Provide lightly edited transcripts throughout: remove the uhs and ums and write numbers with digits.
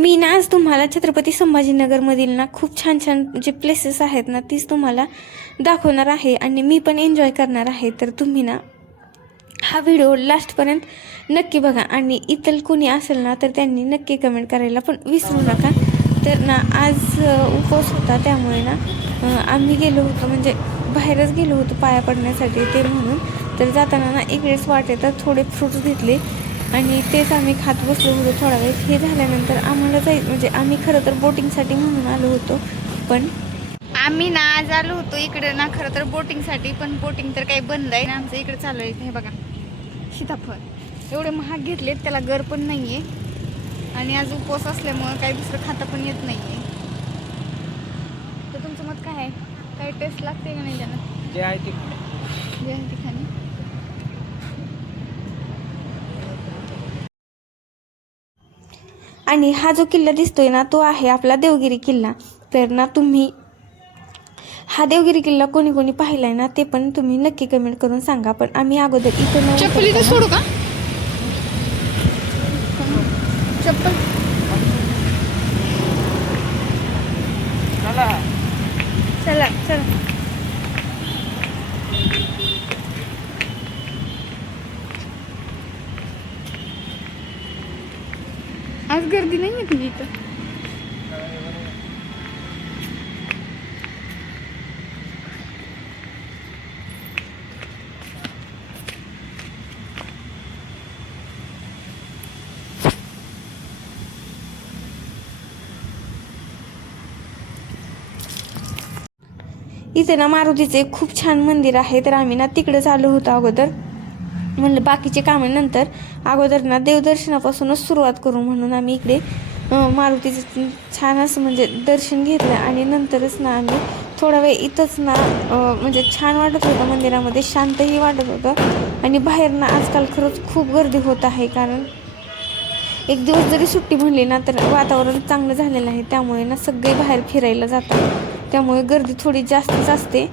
मी ना आज तुम्हाला छत्रपती संभाजीनगरमधील ना खूप छान छान जे प्लेसेस आहेत ना तीच तुम्हाला दाखवणार आहे आणि मी पण एन्जॉय करणार आहे। तर तुम्ही ना हा व्हिडिओ लास्टपर्यंत नक्की बघा आणि इतर कोणी असेल ना तर त्यांनी नक्की कमेंट करायला पण विसरू नका। तर ना आज उपवास होता त्यामुळे ना आम्ही गेलो होतो म्हणजे बाहेरच गेलो होतो पाया पडण्यासाठी ते म्हणून। तर जाताना ना इकडेच वाटेत थोडे फ्रूट्स घेतले आणि तेच आम्ही खात बसलो होतो थोडा वेळ। हे झाल्यानंतर आम्हाला म्हणजे आम्ही खरं तर बोटिंगसाठी म्हणून आलो होतो, पण आम्ही ना आज आलो होतो इकडे ना खरं तर बोटिंगसाठी, पण बोटिंग तर काही बंद आहे। आमचं इकडे चालू आहे हे बघा सीताफळ एवढे महाग घेतलेत, त्याला गर पण नाही आहे आणि आज उपवास असल्यामुळं काही दुसरं खाता पण येत नाही आहे। तर तुमचं मत काय आहे, काही टेस्ट लागते का नाही त्यांना? जे आहे ते जे आहे ते खाणे। आणि हा जो किल्ला दिसतोय ना तो आहे आपला देवगिरी किल्ला। तर ना तुम्ही हा देवगिरी किल्ला कोणी कोणी पाहिलाय ना ते पण तुम्ही नक्की कमेंट करून सांगा। पण आम्ही अगोदर इथं चप्पल सोडू का? चप्पल चला चला चला आज गर्दी नाही आहे तुझी इथं? इथे ना मारुतीचे खूप छान मंदिर आहे। तर आम्ही ना तिकडे आलो होतो अगोदर, म्हणलं बाकीचे कामं नंतर, अगोदर ना देवदर्शनापासूनच सुरुवात करू म्हणून आम्ही इकडे मारुतीचं छान असं म्हणजे दर्शन घेतलं आणि नंतरच ना आम्ही थोडा वेळ इथंच ना म्हणजे छान वाटत होतं मंदिरामध्ये, शांतही वाटत होतं। आणि बाहेर ना आजकाल खरंच खूप गर्दी होत आहे, कारण एक दिवस जरी सुट्टी म्हणली ना तर वातावरण चांगलं झालेलं आहे, त्यामुळे ना सगळे बाहेर फिरायला जातात, त्यामुळे गर्दी थोडी जास्तच असते।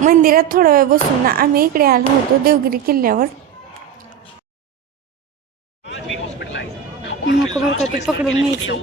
मंदिरात थोडा वेळ बसून ना आम्ही इकडे आलो होतो देवगिरी किल्ल्यावर। नको बरं का ते पकडून न्यायचं।